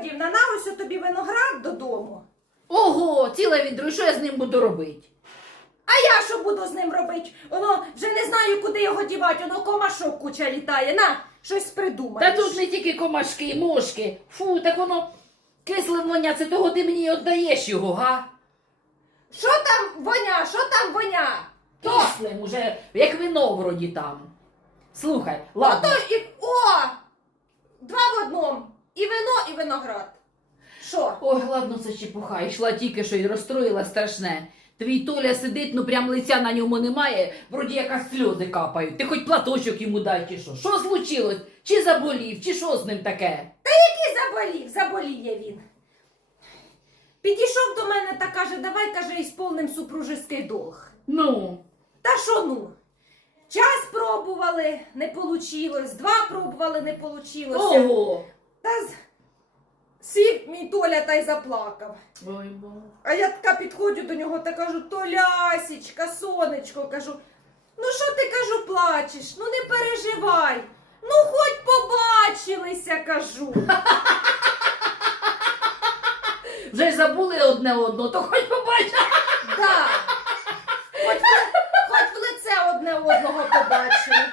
Фадівна, на ось тобі виноград додому. Ого, ціле відро, і що я з ним буду робити? А я що буду з ним робити? Воно вже не знаю, куди його дівати, воно комашок куча літає. На, щось Та тут не тільки комашки, мошки. Фу, так воно кисле воня, це того ти мені віддаєш його, га? Що там воня? Що там воня? То, Кислим уже, як вино вроді там. Слухай, ладно. ото і. О! Два в одному. І вино, і виноград. Що? Ой, ладно, це чепуха. Йшла тільки що і розстроїла страшне. Твій Толя сидить, ну прям лиця на ньому немає, вроді якась сльози капають. Ти хоч платочок йому дай, чи що? Що случилось? Чи заболів, чи що з ним таке? І заболів, заболіє він. Підійшов до мене та каже, давай, каже, ісполним супружеский долг. Ну, Та що ну? Час пробували, не получилось, два пробували, не получилося. ого. Та з- сів мій Толя та й заплакав. Ой, бо. А я така підходжу до нього та кажу, Толясічка, сонечко, кажу, ну що ти кажу, плачеш? Ну не переживай. Ну хоч побачилися, кажу. Вже ж забули одне одного, то хоч побач. Да. Хоч, хоч в лице одне одного побачили.